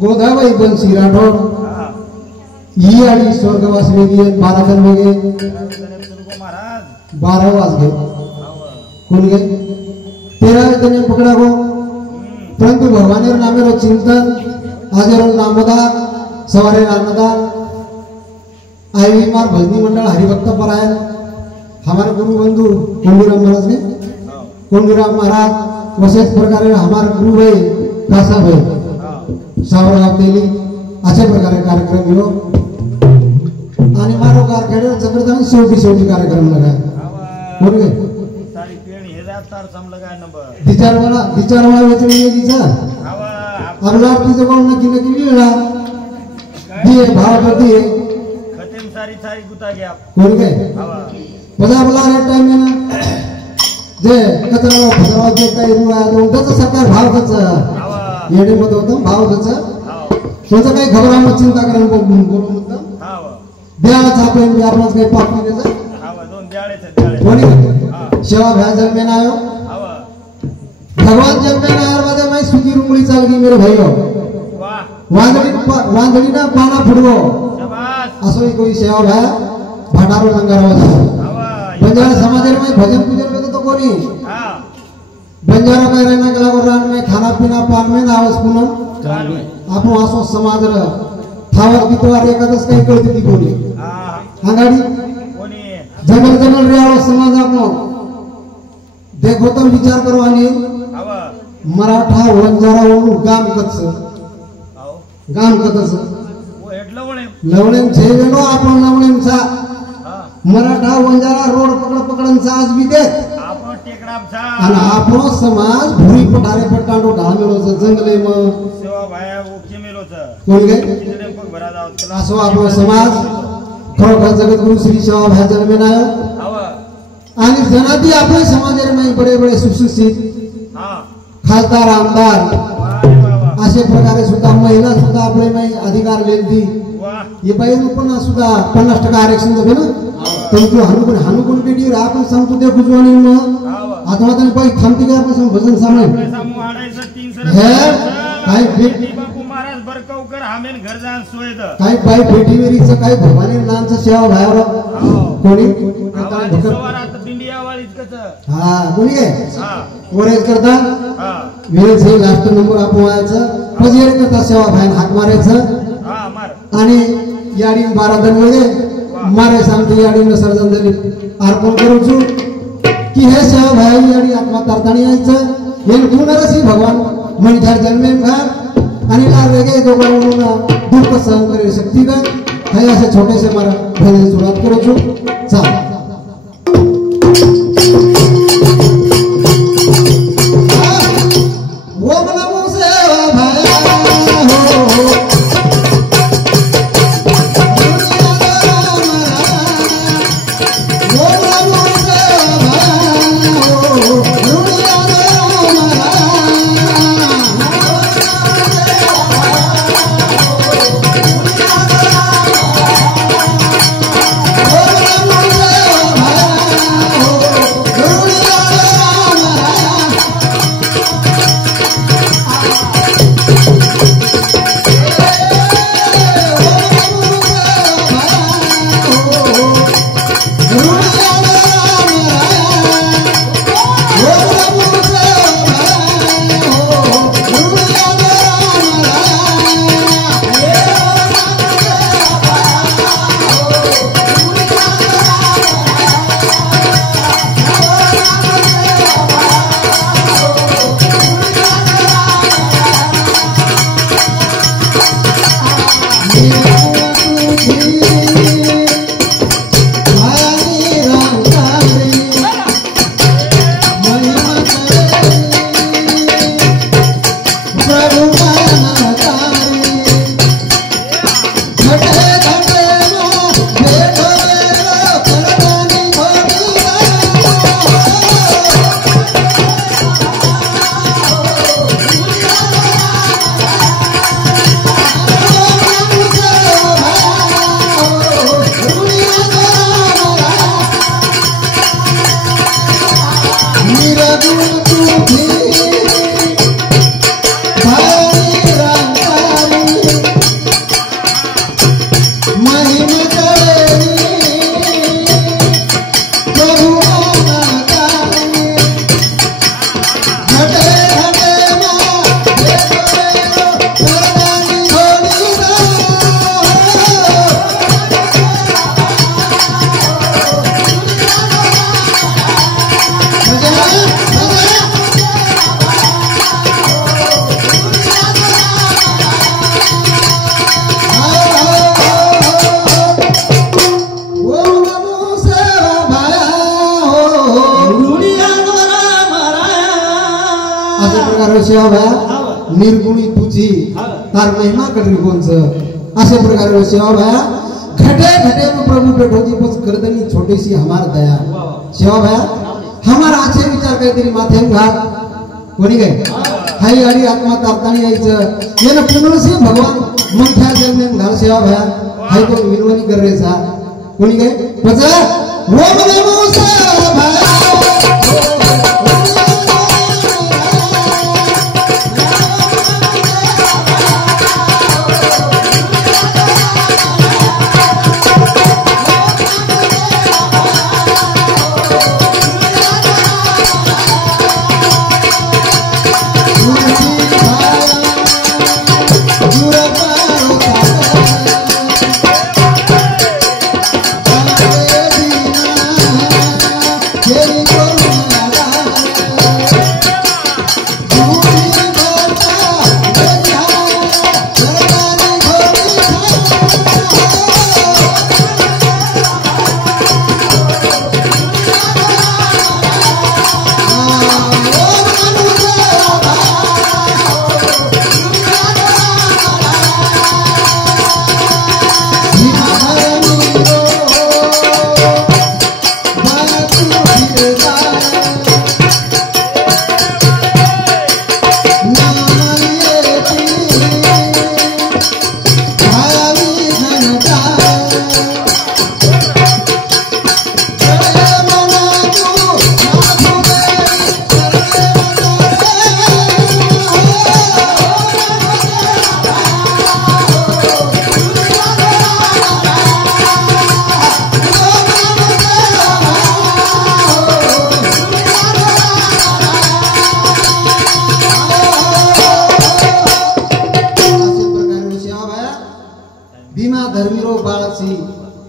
गोदाबाई बंसी राठोड ही आणि स्वर्गवास वेगळे 12 जण वेगळे 12 वाज गए कोण गे 13 जण पकड़ा गो परंतु भगवान नामे रो चिंतन आजर नामदा सवारे नामदा आई मार भजनी मंडल हरिभक्त परायण हमारे गुरु बंधु कोंडीराम महाराज ने कोंडीराम महाराज वसेच प्रकारे हमारे गुरु भाई कासा भाई सावरगाव दिली अशा प्रकारे कार्यक्रम घेऊ आणि मारो कारखेडे जबरदस्त शेवटी कार्यक्रम लगा कोण गे सारी पेणी हे जातार सम लगा नंबर विचारवाला वेचणी आहे तिचा आपला तुझं कोण नक्की लिहिला दिए भाव करती है खतेम सारी गुता गया कोण गे बजा बोला रे टाइम में ना जे कचरा फसवा जे काही रुवा त्याचं सरकार भाव त्याचं येणे मत होतं भाव त्याचं काही घबरावं चिंता करायला बोलू म्हणतं द्यायला छापेल आपणच काही पाठी द्यायचं कोणी सेवा भ्या जन्मेन आयो भगवान जन्मेन आयर मध्ये मैं सुखी रुंगली चाल गई मेरे भाइयों वांदड़ी ना पाना फुटवो असो कोई सेवा भ्या भंडारो नंगरावा बंजारा समाज में भजन पूजन में तो कोनी बंजारा में रहना गला रान में खाना पीना पान में नावस पुनम आपण असो समाज र थावर कितवार एकादश काही कळती ती कोणी अंगाडी कोणी जंगल रेवाळो समाज आपण देखो तो विचार करो आणि मराठा वंजारा वरून गाम कतस वो हेडलवणे लवणे छेवेनो आपण लवणेचा मराठा वंजारा रोड पकडचा आज भी दे आणि आपलो समाज भुरी पठारे पटाडो ढामेलोच जंगले म सेवा भाया ओके मेलोच कोण गे तिने पग भरा दावत असो आपलो समाज खरोखर जगद्गुरु श्री सेवा भाया जन्मेन आयो आणि जनाती आपले समाजारे में बडे सुशिक्षित खासदार आमदार असे प्रकारे सुद्धा महिला सुद्धा आपले में अधिकार लेती ये बाई पण सुद्धा 50% आरक्षण देबे ना तंतु हानुकुन बेटी आपण सांगतो ते गुजवानी मग आता तने पाई थांबती का आपण भजन सामने सामू आडायचं 3 है काय बेटी बापू महाराज बरकवकर हमेन घर जान सोयद काय बाई बेटीवेरीचं काय भवानी नामचं सेवा भायावर कोणी सवारात दिंडिया वाळीच कच हा कोणी आहे हा ओरेज करता हा वेळ से लास्ट नंबर आपण व्हायचं पजेर करता सेवा भायन हाक मारायचं हा मार आणि याडी 12 जण मध्ये मारे सांगते याडी सर्जन झाली अर्पण करू छु की हे सेवा भाई याडी आत्मा तारताणी यायचं हे गुणरसी भगवान मणिधार जन्मेन घाट आणि ला वेगळे दोघांना दुःख सहन करे शक्ती का हे असे छोटेसे मारा भजन सुरुवात करू छु चला Oh सेवा भया निर्गुणी तुझी तार महिमा कटरी कोणच अशा प्रकारे सेवा भया घटे घटे में प्रभु बैठोजी बस गर्दनी छोटी सी हमार दया सेवा भया हमारा आचे विचार काहीतरी माथे घात कोणी गए हाई गाडी आत्मा तारतानी यायचं येन पुनरसी भगवान मोठ्या जन्मेन घाल सेवा भया हाई तो विनवणी कर रे सा कोणी गए पचा ओम नमो सेवा भया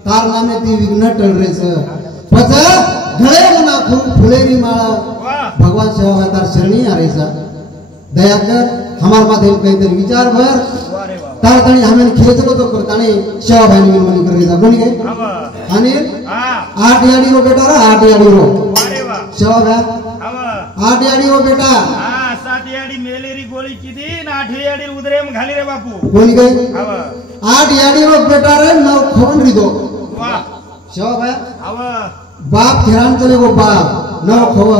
तार नामे ती विघ्न टळरेच पच गळे ना फुलेरी माळा भगवान सेवा तार शरणी आरेचा दया कर हमार माथे काहीतरी विचार भर तार तणी हमें खेचलो तो करताने सेवा भाई विनवणी करेचा कोणी काय आणि आठ याडी रो बेटा रा आठ याडी रो सेवा भाई आठ याडी रो बेटा सात याडी मेलेरी गोळी किती ना आठ याडी उदरेम घाली रे बापू कोणी काय आठ याडी रो बेटा रे नव खोन री दो शेवा भाई बाप खेळान चले गो बाप नव खव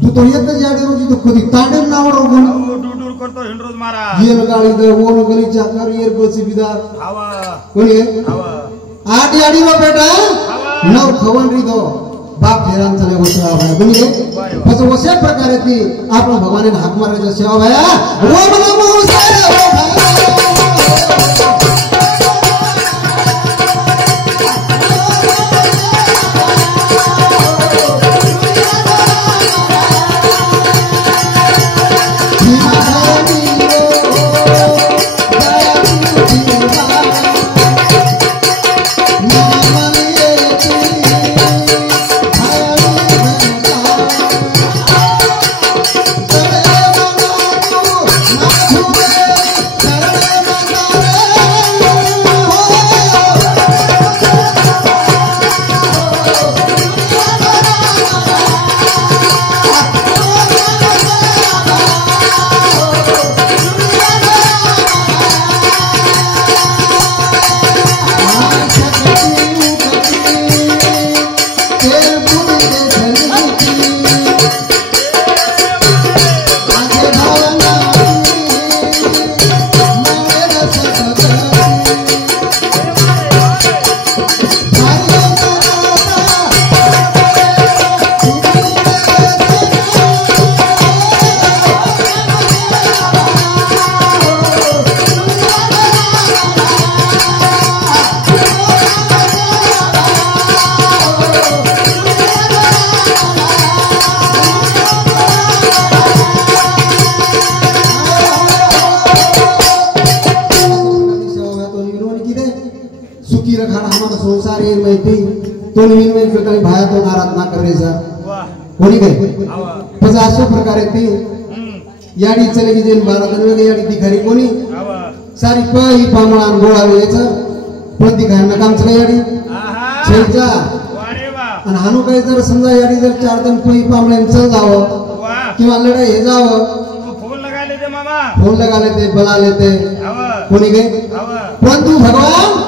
तू तो येत जाडी रोजी तो कधी तांडे नाव रो कोण डुडुर करतो हिंडरोज मारा येर गाडी दे ओन गली चाकर येर बसी बिदा कोणी आठ याडी रो बेटा नव खवन री दो बाप खेळान चले गो सेवा भाई कोणी पछ वसे प्रकारे ती आपण भगवान हाक मारायचा सेवा भाई ओम नमो सेवा संसार ये माहिती तो नवीन माहिती काही बाहेर तो नाराज ना करायचा वा कोणी काय आवा पण अशा प्रकारे ती याडी चले की जेन बारा दनवे याडी दिखारी कोणी आवा सारी पही पामळान गोळावे याचं पण दिखायला कामचं काय याडी आहा शेजा वारे वा आणि हानू काही जर समजा याडी जर 4 दिन पही पामळान चल जावं वा किंवा लढाई हे जावं तू फोन लगा ले दे मामा फोन लगा लेते बला लेते आवा कोणी काय आवा परंतु भगवान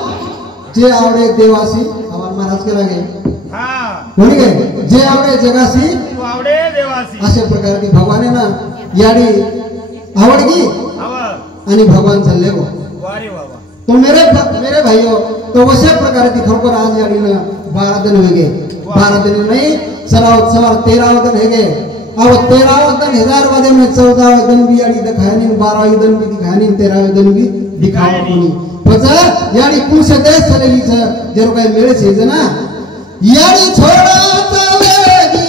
जे आवडे देवासी आवाज महाराज के लागे हा कोणी काय जे आवडे जगासी तू आवडे देवासी अशा प्रकारे भगवान आहे ना याडी आवडगी आवा आणि भगवान चालले हो वारे वा वा तो मेरे भाइयों तो वैसे प्रकार की खरोखर आज याडी ना 12 दिन हो गए 12 दिन नहीं सवार 13 दिन है गए अब 13 दिन 1000 दिन में 14 दिन भी याडी दिखाया नहीं 12 दिन भी दिखाया नहीं 13 दिन भी दिखाया नहीं पचा याडी कुल से देश चलेगी जरो काही मेळे छे ना याडी छोड़ा चलेगी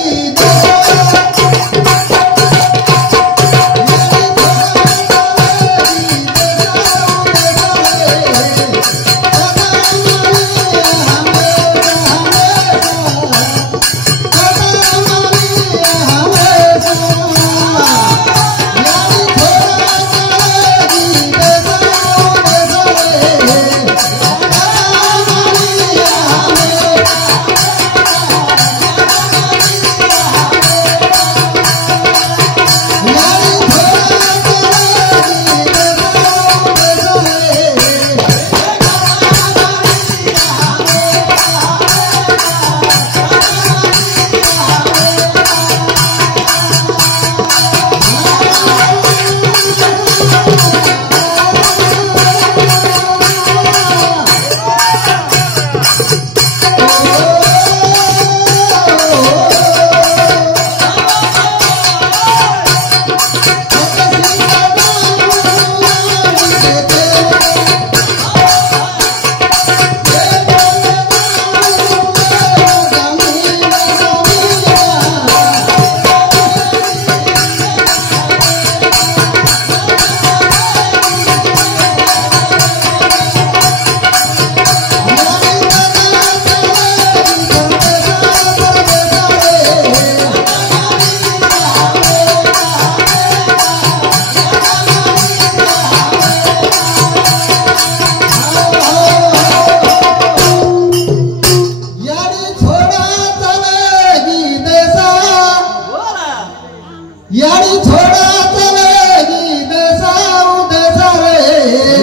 याडी छोड़ा चलेगी देसा उदेसा रे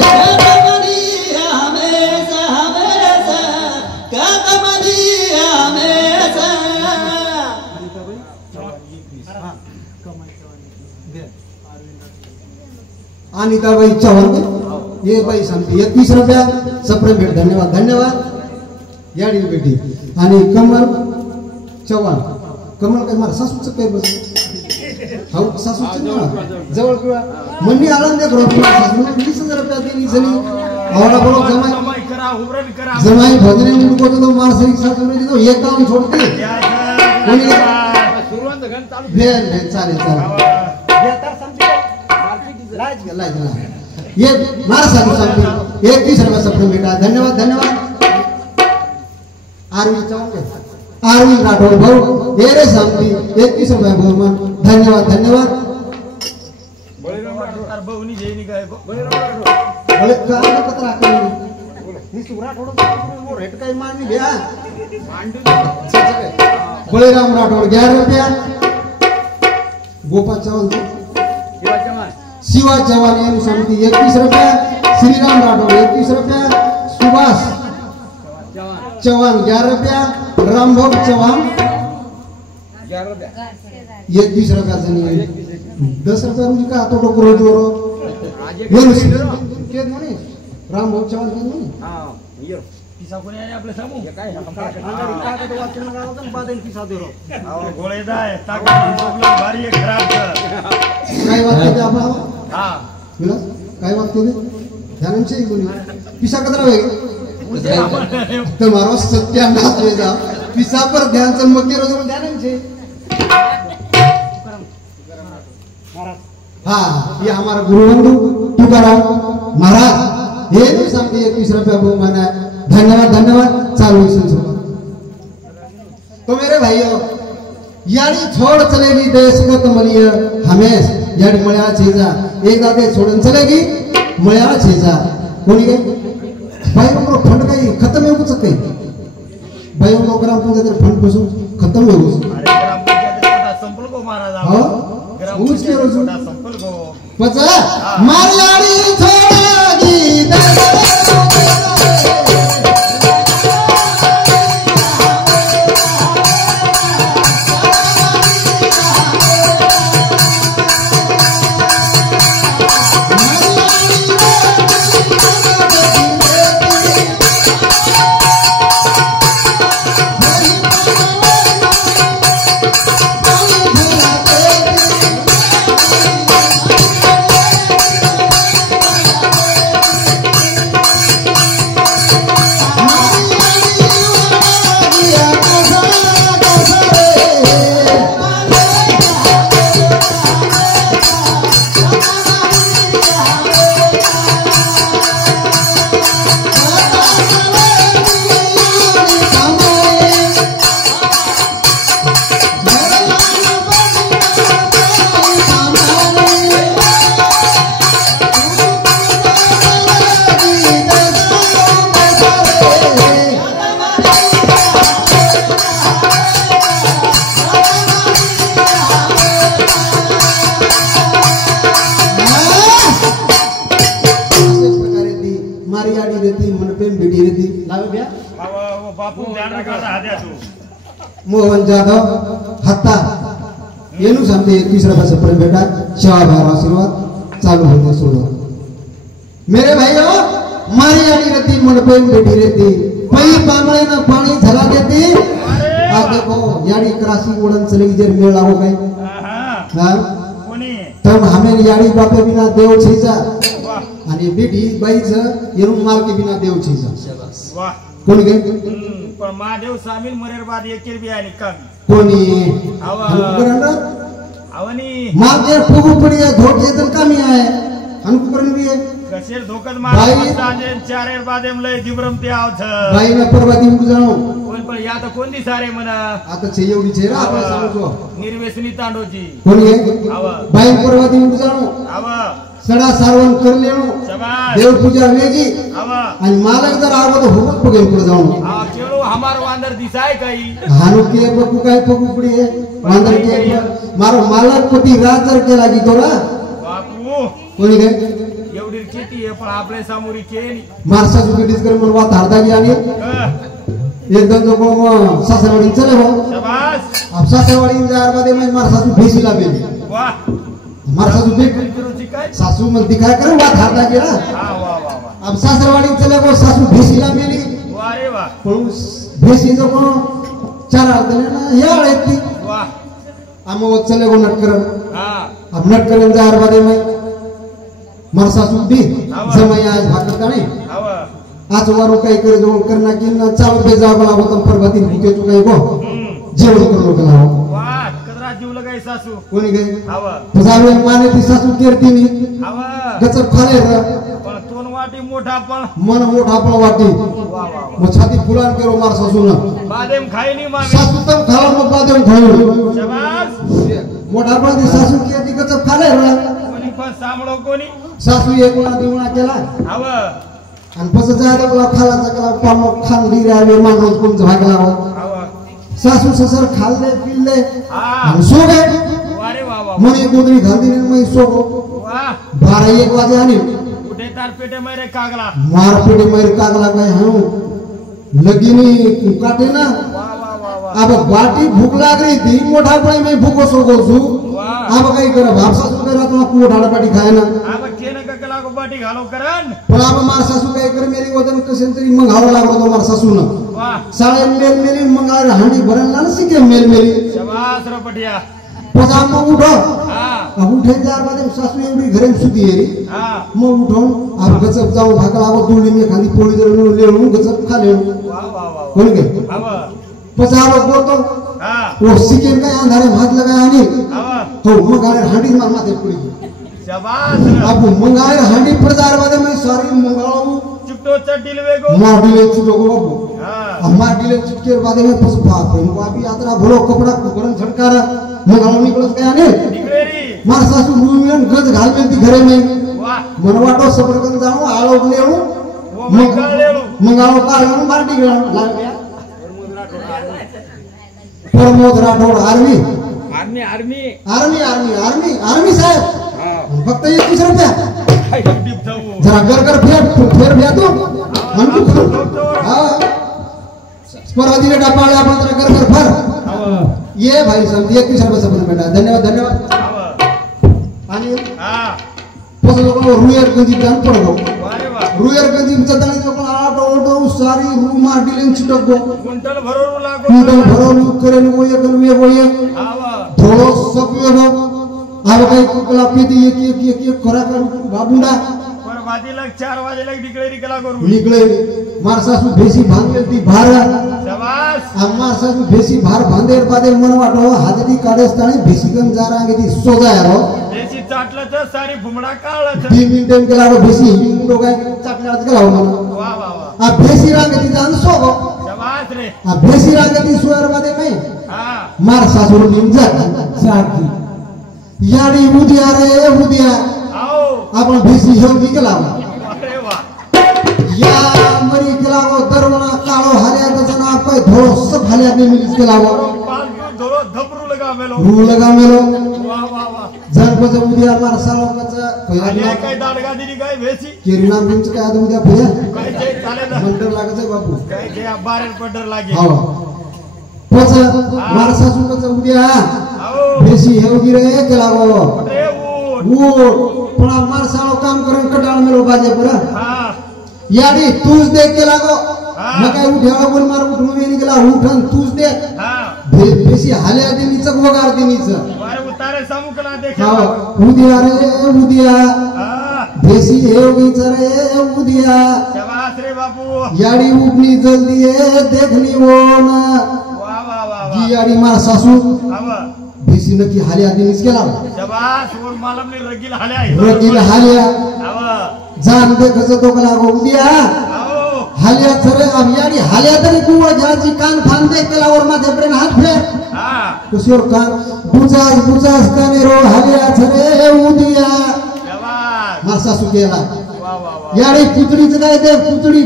कदमनी हमेशा हमेशा कदमनी हमेशा अनिताबाई चव्हाण ये बाई सांगते 31 रुपया सप्रेम भेट धन्यवाद धन्यवाद याडी बेटी आणि कमल चव्हाण कमल काय मार सासूचं काय बस हाऊ सासूचं ना जवळ किंवा मंडी आळंदे ग्रुप 20000 रुपया देनी जणी आवडा बोलो जमाई करा उबरन करा जमाई भजने में को तो मार सही सासू में तो एक काम छोड़ते कोणी सुरुवात घन चालू भेट भेट चालेल लाज ये मारा साधु साहब 31 रुपया सप्रेम बेटा धन्यवाद धन्यवाद आरवी चौंगे आरवी राठौड़ भाऊ ये रे सांगती 31 रुपया बहुमान धन्यवाद धन्यवाद बळीराम बहुनी जेनी काय बोले का पत्रा करी नी सुरा थोडं वो रेट काय मानी घ्या बळीराम राठौड़ 11 रुपया गोपाल चव्हाण शिवा चव्हाण यांनी सांगती 31 रुपया श्रीराम राठौड़ 31 रुपया सुभाष चव्हाण 11 रुपया रामभोग चव्हाण 31 रुपया जनी 10 रुपया रुपये का तो टोकरो जोरो के म्हणे रामभोग चव्हाण के म्हणे हां हियर पिसा कोणी आहे आपले सामू काय का तो वाचन गावातून बादेन पिसा देरो आवा गोळे जाय ताकद झोपलं भारी एक खराब काय बात करते आपण हां बोला काय बात करते ध्यान से बोली पिसा कदरा होएगा तुम्हारो सत्यानाश हो जा पिसा पर ध्यान से मत करो ध्यान से हाँ ये हमारा गुरुबंधु तुकाराम महाराज ये भी सांगते 31 रुपया बहुमान है धन्यवाद धन्यवाद चालू इसी तो मेरे भाइयों यानी छोड़ चलेगी देश को तो मलिया हमेश यानी मलयाला चीजा एक दादे छोड़न चलेगी मलयाला चीजा कोनी के भाइयों को फंड गई खत्म हो कुछ सकते भाइयों को ग्राम पंचायत फंड कुछ खत्म हो कुछ अरे ग्राम पंचायत छोटा संपल को मारा जा हां ग्राम पंचायत छोटा संपल को पचा मलयाली छोड़ेगी देश मोहन जाधव हत्ता येनु सांगते 21 वर्षापर्यंत बेटा शिवा भाव आशीर्वाद चालू होते सोडो मेरे भाइयों मारी आड़ी रहती मन पे बेटी रहती पई पामळे ना पानी झला देती आ देखो याड़ी क्रासी उड़न चली जर मेला हो गए हां कोणी तब हमें याड़ी बापे बिना देव छीजा आणि बेटी बाईच येनु माल के बिना देव छीजा शाबाश वाह कोणी गए पण महादेव सामील मरेर बाद एकेर बी आली कमी कोणी आवनी मागे फुगू पडिया धोट येतन कमी आहे अनुकरण बी कशेर धोकत मार सांजे 4 बादेम लय दिब्रम ते आवथ बाई ना परवादी उग जाऊ कोण पण या तर कोणती सारे म्हणा आता छे एवढी छे रा आपण सांगतो निर्वेसनी तांडोची कोणी आहे आव बाई परवादी उग जाऊ आव सडा सारवण कर लेणो शाबाश देव पूजा वेगी आव आणि मालक जर आवत होत पगे पुढे जाऊ आ केळो हमार वांदर दिसाय काही हानु के बकू काय पगू पडी आहे वांदर के मारो मालक पती राज जर केला की तोरा बापू कोणी काय एवढी चेटी आहे पण आपल्या सामोरी केली मारसा जुगडीस कर मन वात हारदा गी आणि एकदम जो को सासरवाडी चले हो शाबाश अब सासरवाडी जार मध्ये मैं मारसा जु भेसी लावेली वाह मारसा जु देख काय सासू मन दिखाय कर वात हारदा गी ना हां वाह वाह वाह अब सासरवाडी चले को सासू भेसी लावेली वाह रे वाह पण भेसी जो को चार आदने ना या रहती वाह आम वो चले को नटकर हां अब नटकर जार मध्ये मैं मारसा जु दी समय आज भाकर काने आव आज वारो काही करे जोड करना की ना चालू पे जाव लागो तम परबती भूके तू काही गो जेवण करू लागला वाह कदरा जीव लगाय सासू कोणी गए आव तुझावे माने ती सासू केरती नी आव गचप खाले र पण तोन वाटी मोठा पण मन मोठा पण वाटी वाह वाह मग छाती फुलान केरो मार सासू ना बादेम खाई नी मामी सासू तम खाला मग बादेम खाऊ शाबाश मोठा पण ती सासू केरती गचप खाले र कोणी पण सांभळो कोणी सासू एक गुणा दिवणा केला आव आणि पस जायला मला खालाचा केला पामो खान दी रे मेहमान रोज कोण भागला आव सासू ससर खाल्ले पिल्ले हां आणि सो गए वाह रे वाह वाह मने गोदरी घालती ने मैं सो वाह 12-1 वाजे आनी उठे तार पेटे मेरे कागला मार पेटे मेरे कागला गए हूं लगीनी काटे ना वाह वाह वाह वाह अब बाटी भूख लाग रही थी मोठा पड़े मैं भूखो सो गो छु वाह अब कई करे बाप सासू के रात में को ढाड़ा बाटी खाए ना अब केन ककला को बाटी घालो करन पण अब मार सासू काय करे मेरी वजन कसेन तरी मंगावं लागलो तो मार सासू ना वाह साळे मेल मेली मंगाळ हांडी भरन ना सिके मेल मेली शाबाश रे पटिया पजाम उठो हां अब उठे जार मध्ये सासू एवढी घरे सुती आहे हां मग उठून अब गचप जाऊ भागला आव दुळी मी खाली पोळी जरून लेणू गचप खाले वाह वाह वाह कोण गे आव पजालो बोलतो हां वो सिकेन काय अंधारे हात लगाय आणि आव हो मग गाडी हांडी मार माथे पुढे शाबाश अब मंगायर हांडी प्रजार मध्ये मैं सारी मंगाळू चुटो चड्डील वेगो मारडी चुटो गो बाबू हमार डिले चिटके बादे में पस बाप रे बाबी यात्रा भलो कपड़ा गरम छटकार मैं गाँव निकलत गया ने मार सासू रूमियन गज घाल में ती घरे में मनवाटो सबरकन जाऊं आलो लेऊ मंगाओ का लेऊ मार दी लाग गया प्रमोद राठौड़ आर्मी साहेब फक्त 21 रुपया जरा कर फेर भ्या तो हाँ स्पर्धी ने डापाले आपण जरा कर फर ये भाई साहब 21 रुपये सब बेटा धन्यवाद आणि पस लोक रुयर गंजी जान पडगो रुयर गंजी चदानी लोक आटो ओटो सारी रू मार डिलेन चिटक गो कुंटल भरो करे नो ये थोड़ो सब ये गो आव काही कुकला पीती एक खरा कर बाबुंडा पर वाजे लग 4 वाजे लग निकले मार सासू भेसी भांगे ती भार शाबाश अम्मा सासू भेसी भार भांदेर बादे मन वाटो हातदी काढस्तानी भेसीगन जारांगे ती सोजा यारो भेसी चाटलं तर सारी भुमडा काळलं 2 मिनिटं केला भेसी मुंडो काय चाटलाच गेला हो वाह वाह आ भेसी रांगे ती जान सोगो शाबाश रे आ भेसी रांगे ती सोयर बादे में हां मार सासू निंजा सारखी याडी उद्या आओ आपण भेसी घेऊन गेला अरे वाह या मरी गेला हो दरवणा काळो हरिया दजना पाय धोळो सब हलिया ने मिलिस गेला हो पालतू धोरो धबरू लगा मेलो वाह वाह वाह जरपज उद्या मार सालोकाचा आणि काय दाडगा दिली काय भेसी किरणा बिंच काय आता उद्या भैया काय ते चालेल मंडर लागत आहे बापू काय ते बारेल पडर लागे हो पच मार सासूकाचा उद्या आओ भेसी हेवगी रे गेला हो रे वो पण मार सालो काम करून कटाळ मेलो बाजे पर हां याडी तूच देख के लागो मैं काय उठ्याला बोल मार उठून वेणी गेला उठन तूच दे हां भेसी हाल्या दिनीच वगार दिनीच वारे उतारे समुकला देखा हां उद्या हां भेसी हेवगीच रे उद्या शाबाश रे बापू याडी उठनी जल्दी है देखनी वो ना वाह वाह वाह जी याडी मार सासू अब भेसी नक्की हाल्या दिनीच केला शाबाश और मालमने रगील हाल्या रगील हाल्या अब जान देखच तो कला गो उद्या आओ हाल्या थरे अब याडी हाल्या तरी कुवा जाजी कान फान दे केला और माझे ब्रेन हात फेर हां कुसिर कान बुचास काने रो हाल्या थरे उद्या शाबाश मार सासू केला वाह वाह वाह याडी पुतळीच काय ते पुतळी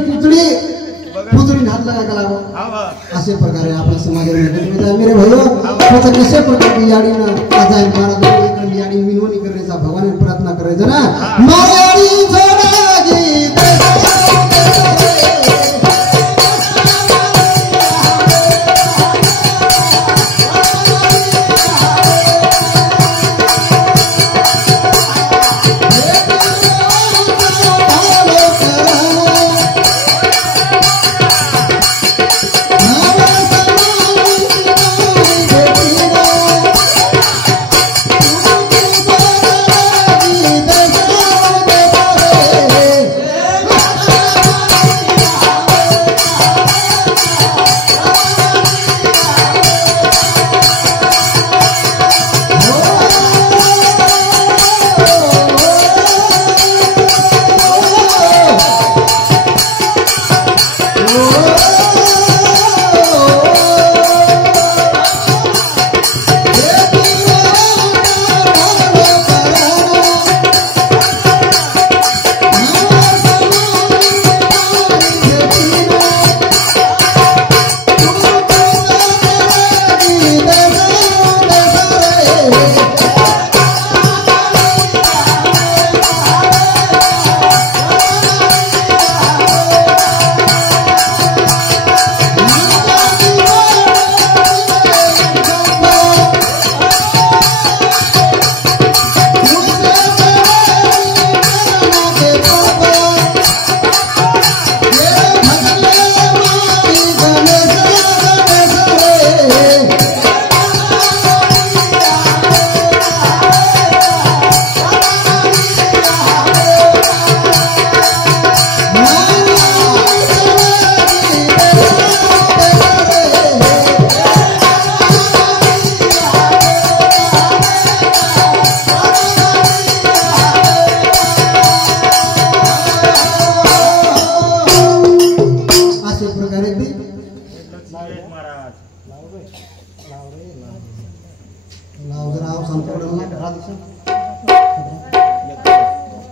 हात लगा केला गो अब असे प्रकारे आपल्या समाजामध्ये मेरे भाइयों त्याचा कशा प्रकारे याडीनं आजाय महाराज याडी मिनवणी करण्याचा भगवान प्रार्थना करायचं ना मायाडी जोडाजी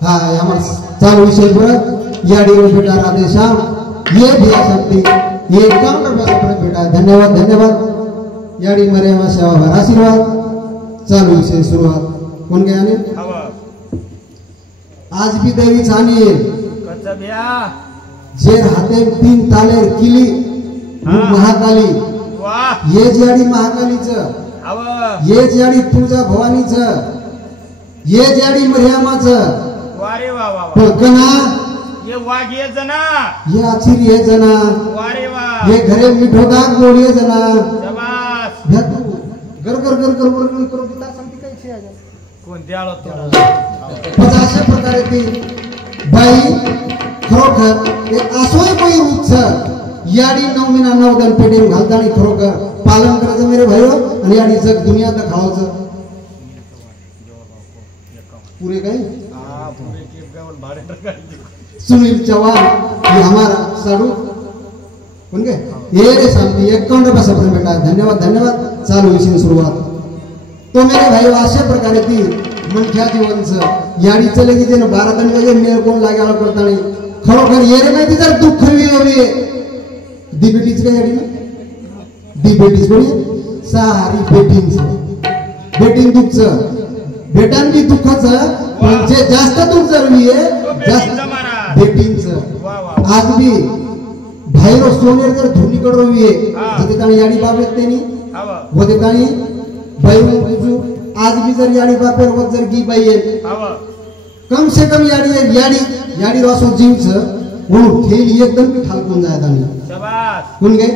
हा आम्हाला चालू विषय पर याडी बेटा राधे श्याम ये भी शक्ति ये 51 रुपये बेटा धन्यवाद धन्यवाद याडी मर्यादा सेवा भर आशीर्वाद चालू विषय सुरुवात कोण गया ने आज भी देवी छानी जेर हाते 3 तालेर किली महाकाली ये जाडी महाकालीचं ये जाडी तुळजा भवानीचं ये जाडी मर्यामाचं वारे वा वा कना ये वाघ ये जना ये आचिर ये जना वारे वा ये घरे मिठो दाग गोड ये जना शबास भ्या तू गर गर गर गर गर गर करू दिता सांगते काय छे आज कोण द्यालो तो पण अशा प्रकारे ती बाई खरोखर एक असोय कोई रूपच याडी 9 महिना 9 दिन पेडे घालतानी खरोखर पालन करायचं मेरे भाईओ आणि याडी जग दुनिया दाखवायचं पूरे गए सुनील चौहान ये हमारा साडू कौन गए ये रे शांति 51 रुपये सफर बेटा धन्यवाद धन्यवाद चालू विषय सुरुवात तो मेरे भाई अशा प्रकारे ती मनख्या जीवनचं याडी चले की जेन 12 दिन वगे मेल कोण लागायला करतानी खरोखर ये रे माहिती जर दुःख हवी दिबेटीच काय याडी ना दिबेटीच कोणी सारी बेटिंग दुःखचं बेटान बी दुःखाचं पण जे जास्त दुःख जरवी आहे जास्त बेटिंगचं आज बी बाहेर सोनेर जर धुनीकड रवी आहे जते ताणी याडी बाप येत तेनी वते ताणी बाई बुजू आज भी जर याडी बापेर वर जर गी बाई आहे कम से कम याडी रसो जीवचं म्हणून ठेली एकदम मी ठालकून जायत आणि शाबास कोण गे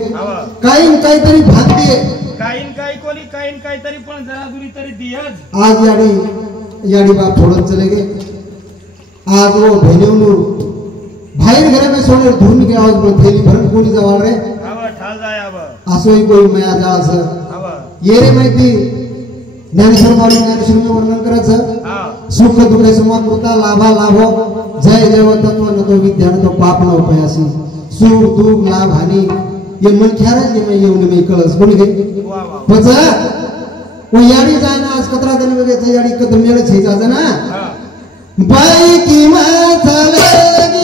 काहीतरी भाग्य काहीन काहीतरी पण जरा दुरी तरी दियज आज याडी बाप छोड़त चले गए आज वो भेनेवनु बाहेर घरे में सोने धूम के आवाज में थैली भरन कोणी जवळ रे ठाल जाय असोही कोई माया जा असं ये रे माहिती ज्ञानेश्वर माऊली ज्ञानेश्वर वर्णन करायचं सुख दुःख समकृता लाभा लाभो जय जय तत्व न तो विद्या न तो पाप न उपयासी सुख दुःख लाभ हानी ये मन ख्यारा जे मैं येऊन मी कळस कोणी गे पच वो याडी जाना आज 17 दिन वगे याडी कदम मेळ छे जाजा ना बाई की माथलेगी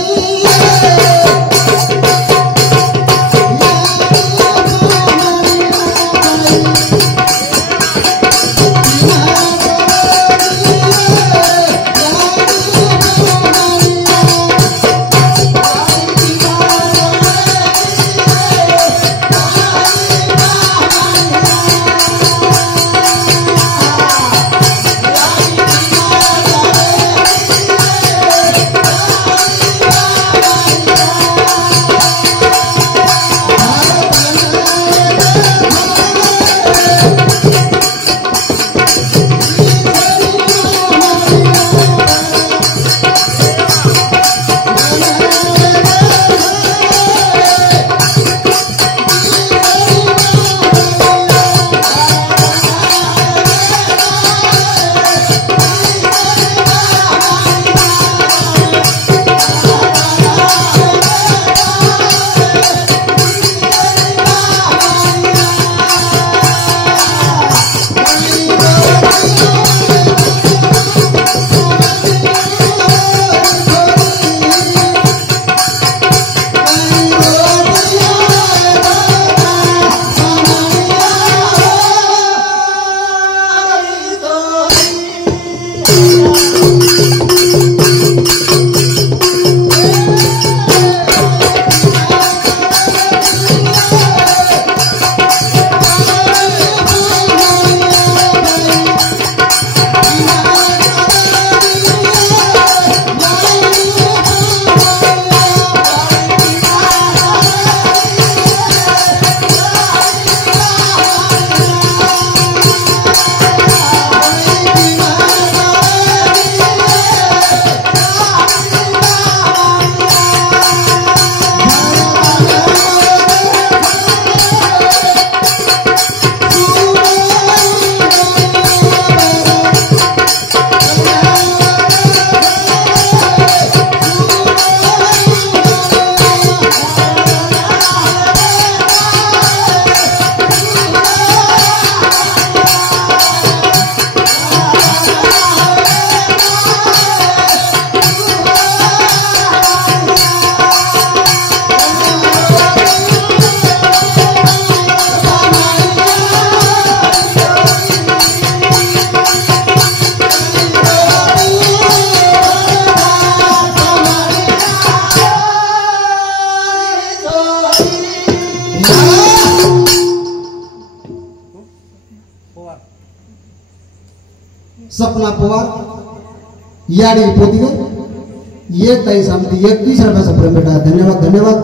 सवार याडी पोती गए एक ताई सामती 21 रुपयाचा प्रेम भेटा धन्यवाद धन्यवाद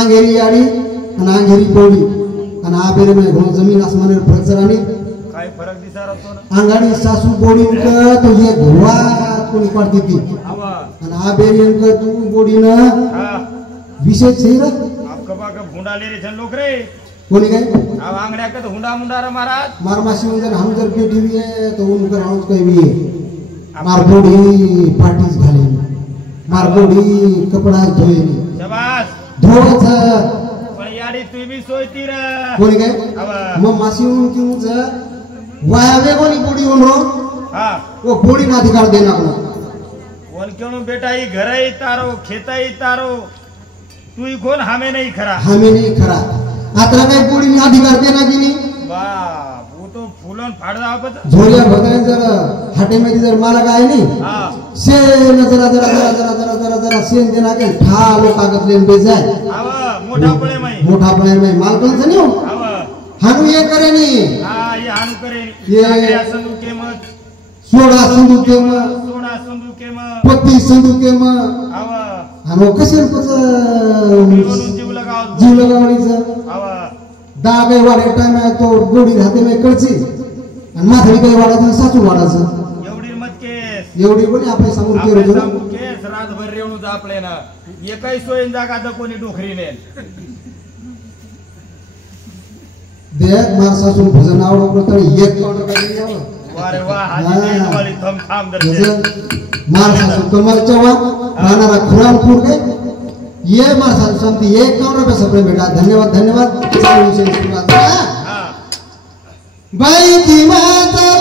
आंगेरी याडी आणि आंगेरी पोळी आणि आ बेरे मध्ये घोण जमीन आसमानेर फरक जरानी काय फरक दिसा राहतो ना अंगाडी सासू बोडी तो ये घोवा कोणी पडती ती आवा आणि आ बेरे तू बोडी न हा विशेष छे रे आपका बाका भुंडाले रे जन लोक रे कोणी काय अब आंगड्या का तो हुंडा मुंडा रे महाराज मारमाशी उनकर हम जर के टीवी है तो उनकर हम कहीं भी है मारबोडी पार्टीज घाली मारबोडी कपडा धोयनी शाबास धोच पण याडी तू बी सोयती रे कोणी काय आवा मग मासी उन की उंच वायावे कोणी बोडी उन रो हा वो बोडी ना अधिकार देना को बोल क्यों बेटा ये घर ही तारो खेता ही तारो तू ही कोण हमें नहीं खरा हमें नहीं खरा आता काय बोडी ना अधिकार देना की नहीं बाप वो तो फूलन फाड़ जाओ पता झोरिया भगरे जर हाटे मध्ये जर माला काय नाही हाँ से जरा जरा जरा जरा जरा जरा जरा सेन देना के ठालो कागज लेन बेजाय आवा मोठा पडे माई मोठा पण नाही मालकन से नहीं आवा हानु ये करे नहीं हाँ ये हानु करे ये संदू के मत सोडा संदुके म सोडा संदू के मत पत्ती संदुके म आवा हानु कसे पच जीवन जीव लगाओ जीव लगावणीचं आवा डाळ काही वाढे टाइम आहे तो गोडी राहते मी कळची आणि माथडी काही वाढायचं सासू वाढायचं एवढी मत केस एवढी पण आपण समोर आपले केलं सांगू केस रातभर रेवणू जापले ना एकही सोयीन जागा तर कोणी डोकरी नेल देख मार सासून भजन आवडलं तर एक काउंटर करून यावं वारे वा हाजी देत वाली थम थाम दर्शे भजन मार सासू कमल चव्हाण राहणारा खुरामपूर के ये मार सासू शांती एक काउंटर पे सप्रेम बेटा धन्यवाद धन्यवाद चालू विषय सुरुवात हाँ बाई की माता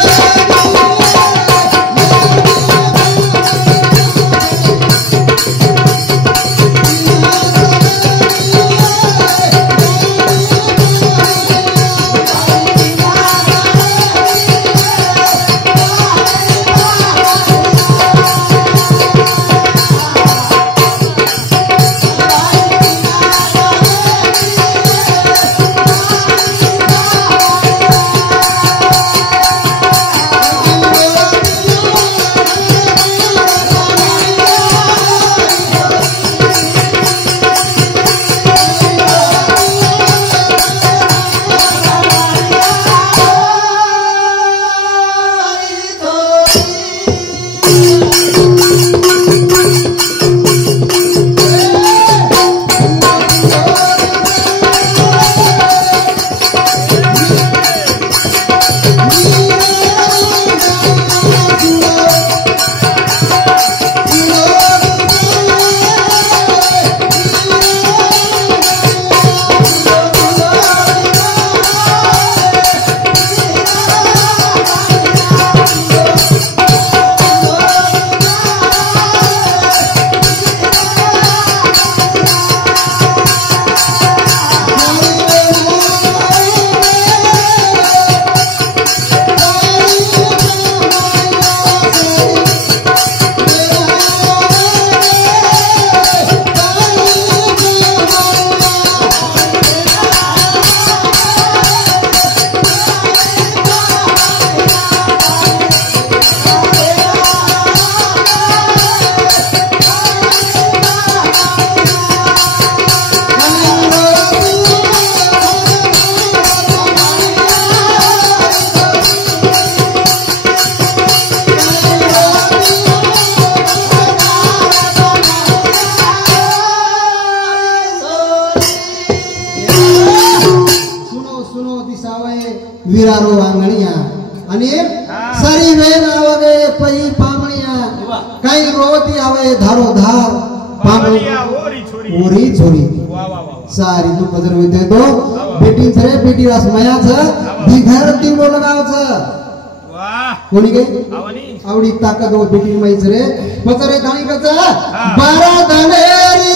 विरारो वांगणिया आणि सारी वेन आवगे पई पामणिया काही रोवती आवे धारो धार पामणिया ओरी छोरी ओरी छोरी वा वा वा सारी तू पदर होते तो बेटी सरे बेटी रस मयाच दिघर तिवडो लगावच वाह कोणी गे आवनी आवडी ताकद हो बेटी माईच रे पचरे खाणी कच 12 धनेरी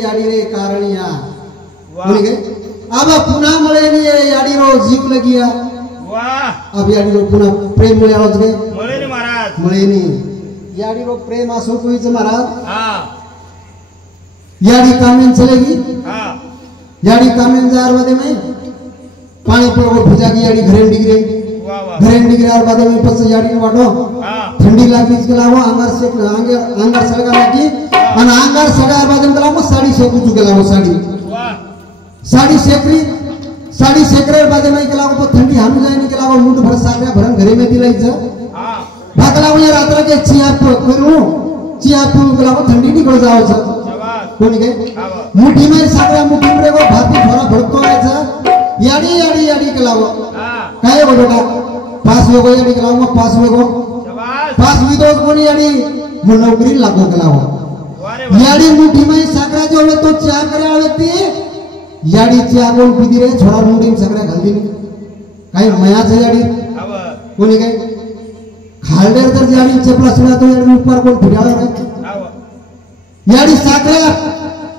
याडी रे कारणिया वाह बोली गए अब पुनः मळे नहीं है याडी रो जीक लगिया वाह अब याडी रो पुनः प्रेम मळे आवाज गए मळे रे महाराज मळे नहीं याडी रो प्रेम आसो कोई च महाराज हाँ याडी कामेन चलेगी हाँ याडी कामेन जार बादे में पानी पर भिजा की याडी घरेन डिगरे वाह वाह घरेन डिगरे और बादे में पस याडी वाटो हाँ ठंडी लागली इसके अलावा अंगार से अंगार सड़गा लागी और अंगार सड़ा बादे में तलामो साड़ी सेकू चुके वो साड़ी वाह साड़ी सेकरी साड़ी सेकरे बादे में के लावो ठंडी हानु जाए नहीं के लावो मुंड भर सागऱ्या भरन घरे में दिलायचं हाँ भागलावो या रात्र के चियाप करू चियाप के लावो ठंडी निकळ जावचं शाबाश कोणी गए हाँ मुठी में सागऱ्या मुठी में वो भाती थोड़ा भड़को यायचं याडी याडी याडी के लावो हाँ काय हो बेटा पास वेगो याडी के लावो पास वेगो शाबाश पास विदोस कोणी याडी मु नोकरी लागो के लावो वाह रे वाह याडी मुठी में सागऱ्या जोडे तो चा करे आवती याडी चा कोण पिदी रे छोरा मुंडीम सगळ्या घालदी काय मयाच याडी अब कोणी काय खालडेर तर याडी चपला सुना तो याडी ऊपर कोण फिराळा रे अब याडी सागऱ्या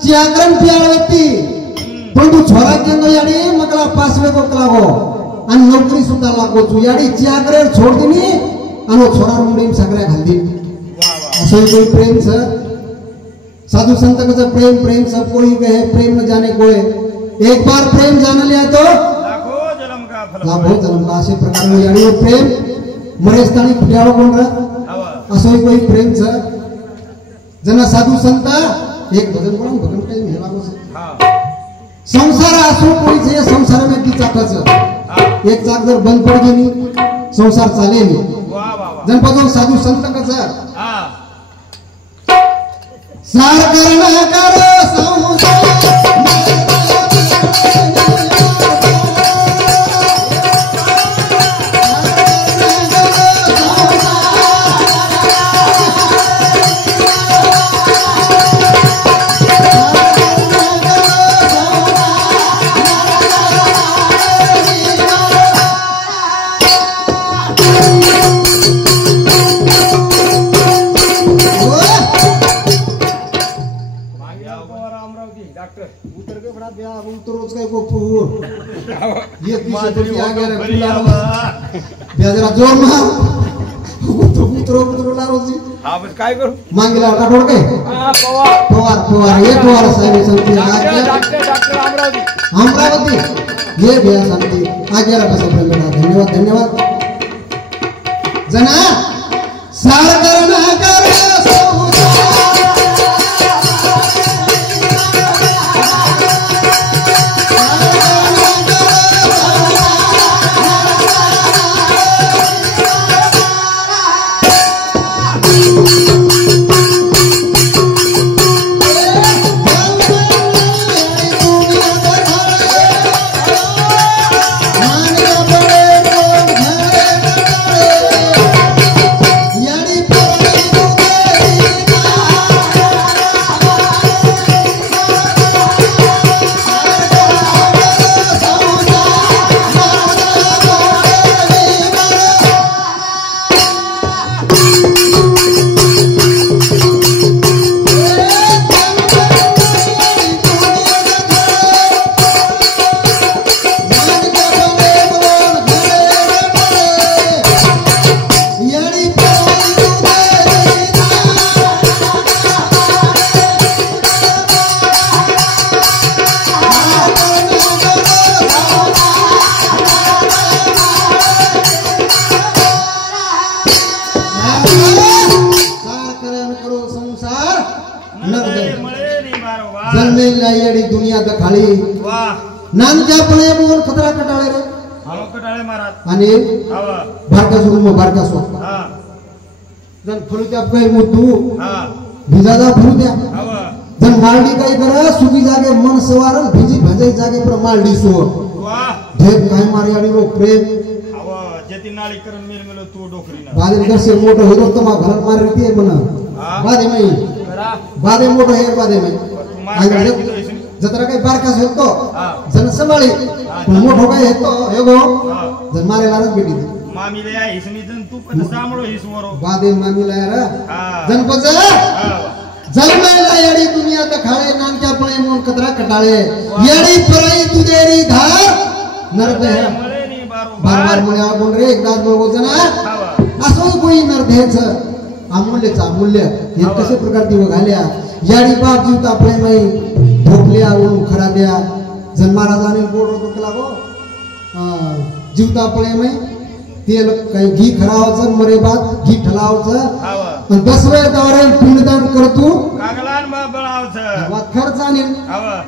चाकरन पियाळवती पण तू छोरा केंगो याडी मकला पासवे को कलागो आणि नोकरी सुद्धा लागो तू याडी चाकरेर छोड दिनी आणि छोरा मुंडीम सगळ्या घालदी वाह वाह असं कोई प्रेम सर साधु संत का प्रेम प्रेम सब कोई कहे प्रेम न जाने कोई एक बार प्रेम जान लिया तो लाखों जन्म का फल लाभो जन्म का असे प्रकार में याडी प्रेम मरेस्तानी फुट्याळो कोण रा अब असं कोई प्रेम सर जना साधू संत एक भजन कोण भजन काही मेला बस हाँ संसार असो कोई जे संसार में ती चाकाचं हाँ एक चाक जर बंद पड गेली संसार चाले नाही वाह वाह वाह जन पासून साधू संत कसं हाँ सार करणं कर संसार उतर के बड़ा ब्याह उतर रोज का को पूर ये पीछे तो आ गया रे बढ़िया पुला वाह ब्याह जरा जोर मार तो उतरो ला रोजी हाँ बस काय करू मांगला का छोड़ के हाँ पवार पवार पवार ये पवार साहेब संती आ गया डॉक्टर अमरावती अमरावती ये ब्याह संती आ गया रे बस बेटा धन्यवाद धन्यवाद जना सार करना कर दुनिया दखाली वाह नानक्यापणे मोर खतरा कटाळे रे हम कटाळे महाराज आणि हवा बारकासो मो बारकासो हाँ जन फुलत्या काय मुद्दू हाँ भिजादा फुलत्या हवा जन मालडी काय करा सुबी जागे मन सवारन भिजी भजे जागे पर मालडी सो वाह ढेर काय मारी आडी रो प्रेम हवा जती नाळी करून मेल मेलो तू डोकरी ना बादे कसे मोठो होतो तो मा घरात मार रीती म्हणा हाँ बादे मै करा बादे मोठो हे बादे मै तुम्हारा गाड़ी की तो इसमें जतरा काय बारकास होतो हाँ जन संभाळी पण मोठो काय हेतो हेगो हाँ जन मारे लारच भेटी मामी ले इसमें जन तू पण सामळो हिसवरो बादे मामी लायर हाँ जन पज हाँ जन्मायला येडी दुनिया दखाळे नानक्या पळे मोन कतरा कटाळे येडी पराई तुदेरी धार नरदे मळे नी बार बारोबार बार मुळे आपण रे एकदाच बोलवो जना खावा असं कोई नरदेच अमूल्यच अमूल्य हे कसे प्रकार दिव घाल्या याडी बाप जीव आपले मै ढोकल्या ओळून खरा द्या जन्माराजाने बोल होतो केला गो जीव आपले मै तेल काही घी खरावचं मरे बाद घी ठलावचं खावा आणि 10 वेळ दवरे पिंडदान करतो कागलान बळावचं वा खर्च आणि खावा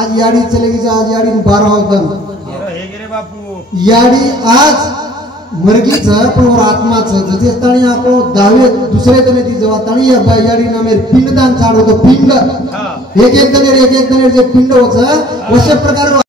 आज याडी चले गेली आज याडी 12 होतं हे गे रे बापू याडी आज मर्गीचं पण वर आत्माचं जसे तणी आपण दावे दुसरे तने ती जेव्हा तणी याडी नामे पिंडदान चालवतो पिंड हा एक एक दनेर जे पिंड होतं अशा प्रकारे